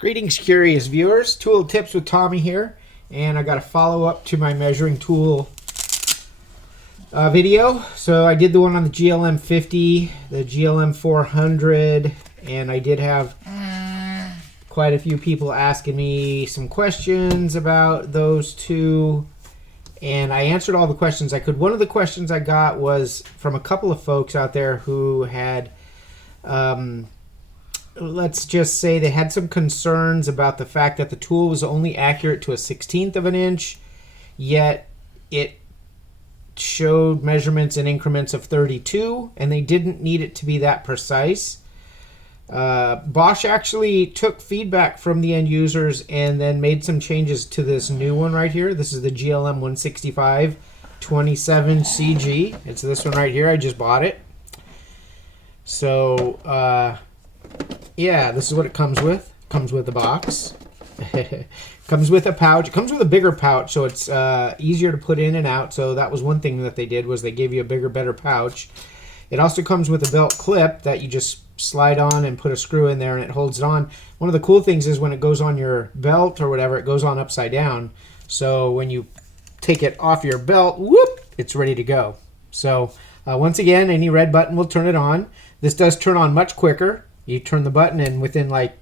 Greetings, curious viewers. Tool Tips with Tommy here, and I got a follow-up to my measuring tool video. So I did the one on the GLM 50, the GLM 400, and I did have quite a few people asking me some questions about those two, and I answered all the questions I could. One of the questions I got was from a couple of folks out there who had let's just say they had some concerns about the fact that the tool was only accurate to a 1/16 of an inch, yet it showed measurements in increments of 32, and they didn't need it to be that precise. Bosch actually took feedback from the end users and then made some changes to this new one right here. This is the GLM 165 27CG. It's this one right here. I just bought it. So, yeah, this is what it comes with. Comes with a box. Comes with a pouch. It comes with a bigger pouch, so it's easier to put in and out. So that was one thing that they did, was they gave you a bigger, better pouch. It also comes with a belt clip that you just slide on and put a screw in there and it holds it on. One of the cool things is when it goes on your belt or whatever, it goes on upside down. So when you take it off your belt, whoop, it's ready to go. So once again, any red button will turn it on. This does turn on much quicker. You turn the button and within, like,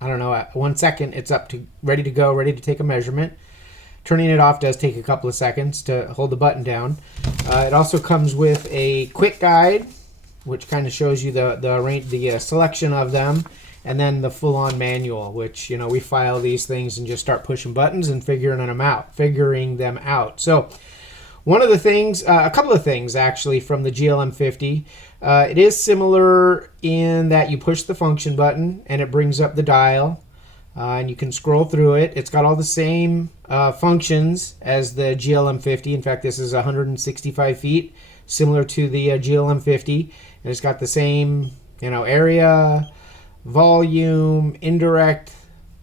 I don't know, 1 second, it's up to ready to go, ready to take a measurement. Turning it off does take a couple of seconds to hold the button down. It also comes with a quick guide, which kind of shows you the selection of them, and then the full-on manual, which, you know, we file these things and just start pushing buttons and figuring them out. So one of the things, a couple of things actually from the GLM 50. It is similar in that you push the function button and it brings up the dial, and you can scroll through it. It's got all the same functions as the GLM 50. In fact, this is 165 feet, similar to the GLM 50. And it's got the same, you know, area, volume, indirect,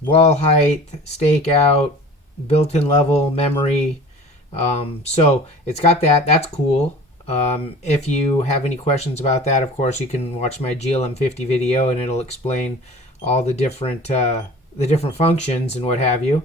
wall height, stakeout, built-in level, memory. So it's got that. That's cool. If you have any questions about that, of course, you can watch my GLM 50 video and it'll explain all the different functions and what have you.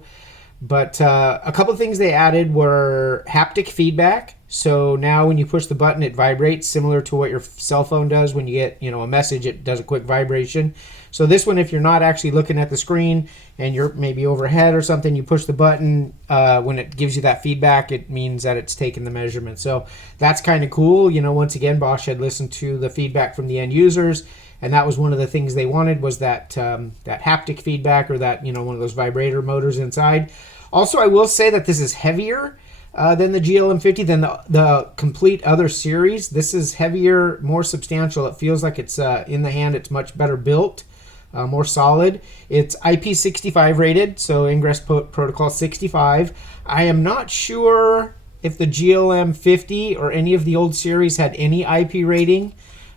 But a couple of things they added were haptic feedback. So now when you push the button, it vibrates, similar to what your cell phone does when you get, you know, a message. It does a quick vibration. So this one, if you're not actually looking at the screen and you're maybe overhead or something, you push the button. When it gives you that feedback, it means that it's taken the measurement. So that's kind of cool. You know, once again, Bosch had listened to the feedback from the end users, and that was one of the things they wanted, was that that haptic feedback, or that, you know, one of those vibrator motors inside. Also, I will say that this is heavier than the GLM 50, than the complete other series. This is heavier, more substantial. It feels like it's in the hand, it's much better built, more solid. It's IP65 rated, so Ingress Protocol 65. I am not sure if the GLM 50 or any of the old series had any IP rating.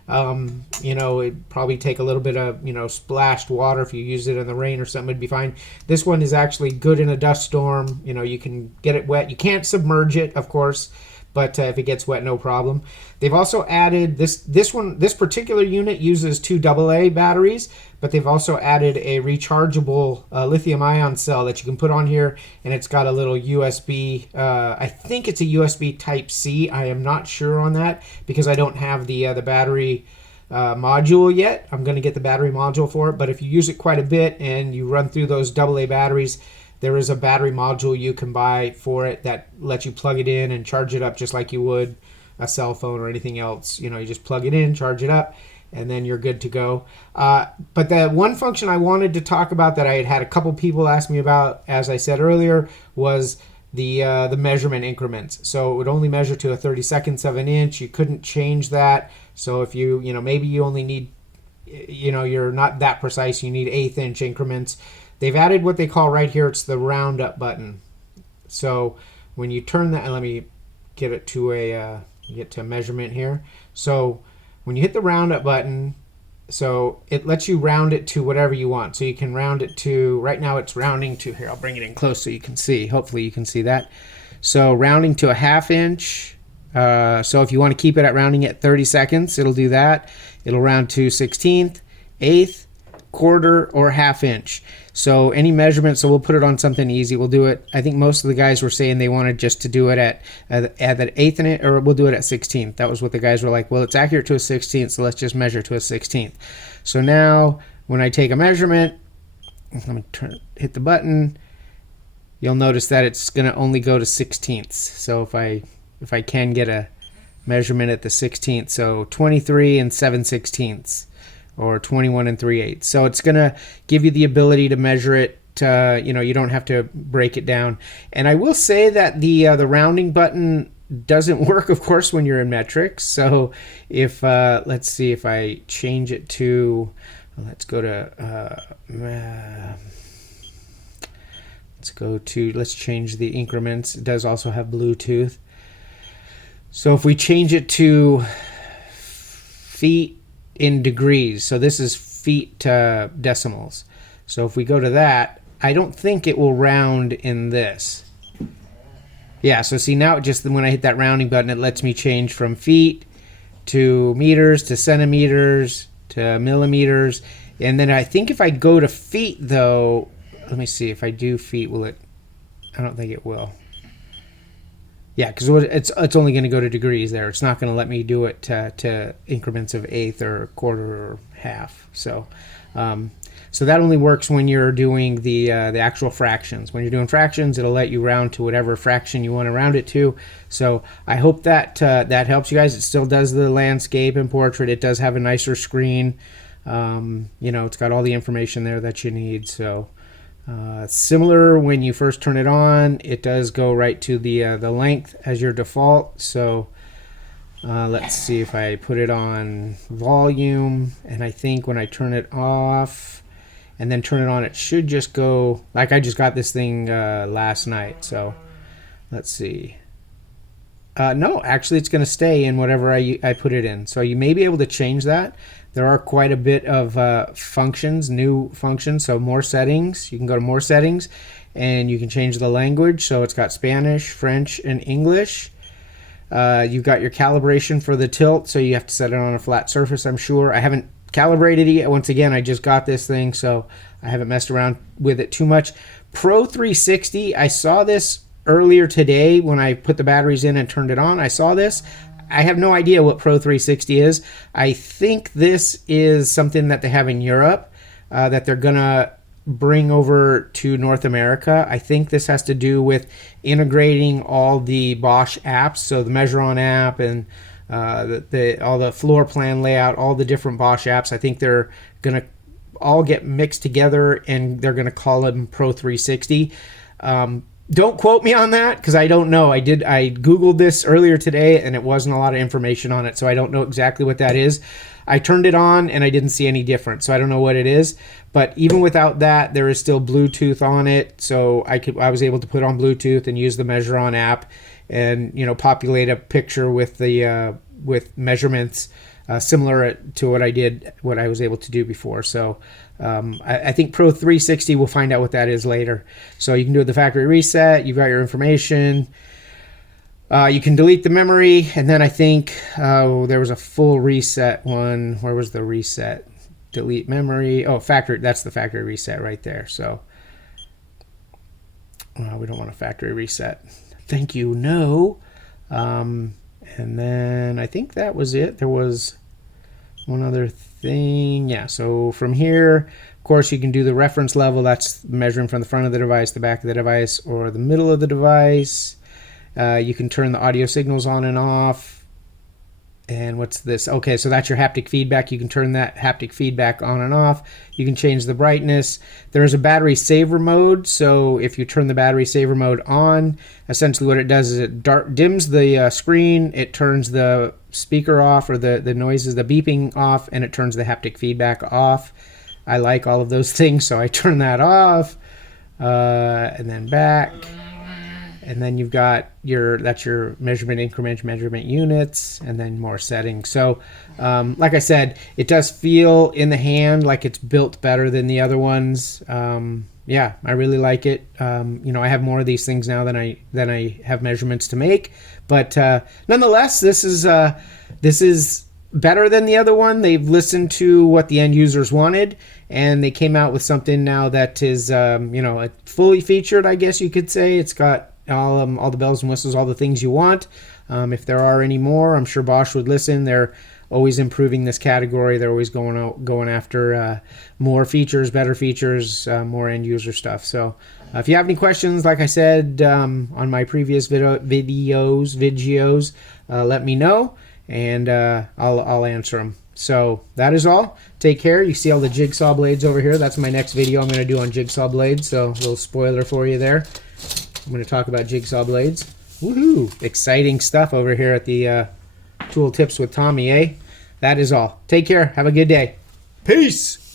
You know, it'd probably take a little bit of, you know, splashed water. If you use it in the rain or something, it'd be fine. This one is actually good in a dust storm. You know, you can get it wet. You can't submerge it, of course, but if it gets wet, no problem. They've also added this particular unit uses 2 AA batteries, but they've also added a rechargeable lithium-ion cell that you can put on here, and it's got a little USB. I think it's a USB Type-C. I am not sure on that because I don't have the battery module yet. I'm going to get the battery module for it, but if you use it quite a bit and you run through those AA batteries, there is a battery module you can buy for it that lets you plug it in and charge it up just like you would a cell phone or anything else. You know, you just plug it in, charge it up, and then you're good to go. But the one function I wanted to talk about that I had a couple people ask me about, as I said earlier, was the measurement increments. So it would only measure to a 32nd of an inch. You couldn't change that. So if you know, maybe you only need, you know, you're not that precise, you need 1/8 inch increments. They've added what they call right here, it's the round up button. So when you turn that, and let me get it to a measurement here. So when you hit the round up button, so it lets you round it to whatever you want. So you can round it to, right now it's rounding to, here, I'll bring it in close so you can see. Hopefully you can see that. So rounding to a 1/2 inch. So if you want to keep it at rounding at 30 seconds, it'll do that. It'll round to 1/16, 1/8, quarter, or half inch. So any measurement, so we'll put it on something easy. We'll do it. I think most of the guys were saying they wanted just to do it at an eighth, or we'll do it at 16th. That was what the guys were like. Well, it's accurate to a 16th, so let's just measure to a 16th. So now when I take a measurement, let me hit the button. You'll notice that it's going to only go to 16ths. So if I can get a measurement at the 16th, so 23 and 7/16, or 21 and 3/8. So it's going to give you the ability to measure it. You don't have to break it down. And I will say that the rounding button doesn't work, of course, when you're in metrics. So if let's see, if I change it to, let's change the increments. It does also have Bluetooth. So if we change it to feet in degrees, so this is feet to decimals. So if we go to that, I don't think it will round in this. Yeah, so see now, just when I hit that rounding button, it lets me change from feet to meters to centimeters to millimeters. And then I think if I go to feet though, let me see, if I do feet, will it? I don't think it will. Yeah, because it's only going to go to degrees there. It's not going to let me do it to increments of eighth or quarter or half. So so that only works when you're doing the actual fractions. When you're doing fractions, it'll let you round to whatever fraction you want to round it to. So I hope that that helps you guys. It still does the landscape and portrait. It does have a nicer screen. It's got all the information there that you need. So similar when you first turn it on, it does go right to the length as your default. So let's see if I put it on volume, and I think when I turn it off and then turn it on, it should just go, like I just got this thing last night. So let's see. No, actually it's going to stay in whatever I put it in. So you may be able to change that. There are quite a bit of new functions, so more settings. You can go to more settings, and you can change the language. So it's got Spanish, French, and English. You've got your calibration for the tilt, so you have to set it on a flat surface, I'm sure. I haven't calibrated it yet. Once again, I just got this thing, so I haven't messed around with it too much. Pro 360, I saw this earlier today when I put the batteries in and turned it on. I saw this. I have no idea what Pro 360 is. I think this is something that they have in Europe that they're going to bring over to North America. I think this has to do with integrating all the Bosch apps, so the Measure On app and all the floor plan layout, all the different Bosch apps. I think they're going to all get mixed together, and they're going to call them Pro 360. Don't quote me on that, because I don't know. I Googled this earlier today, and it wasn't a lot of information on it, so I don't know exactly what that is. I turned it on, and I didn't see any difference, so I don't know what it is. But even without that, there is still Bluetooth on it, so I was able to put on Bluetooth and use the Measure On app, and populate a picture with the with measurements similar to what I was able to do before. So I think Pro 360, we'll find out what that is later. So you can do the factory reset. You've got your information. You can delete the memory, and then I think there was a full reset one. Where was the reset? Delete memory. Oh, factory. That's the factory reset right there. So we don't want a factory reset. Thank you. No. And then I think that was it. There was one other thing. Yeah, so from here, of course, you can do the reference level. That's measuring from the front of the device, the back of the device, or the middle of the device. You can turn the audio signals on and off. And what's this? Okay, so that's your haptic feedback. You can turn that haptic feedback on and off. You can change the brightness. There is a battery saver mode. So if you turn the battery saver mode on, essentially what it does is it dims the screen. It turns the speaker off, or the noises, the beeping off, and it turns the haptic feedback off. I like all of those things, so I turn that off. And then back. And then you've got that's your measurement increment, measurement units, and then more settings. So like I said, it does feel in the hand like it's built better than the other ones. Yeah, I really like it. I have more of these things now than I have measurements to make. But nonetheless, this is better than the other one. They've listened to what the end users wanted, and they came out with something now that is, you know, fully featured, I guess you could say. It's got all the bells and whistles, all the things you want. If there are any more, I'm sure Bosch would listen. They're always improving this category. They're always going after more features, better features, more end user stuff. So if you have any questions, like I said on my previous videos, let me know, and I'll answer them. So that is all. Take care. You see all the jigsaw blades over here. That's my next video I'm going to do on jigsaw blades. So a little spoiler for you there. I'm going to talk about jigsaw blades. Woohoo! Exciting stuff over here at the Tool Tips with Tommy, eh? That is all. Take care. Have a good day. Peace!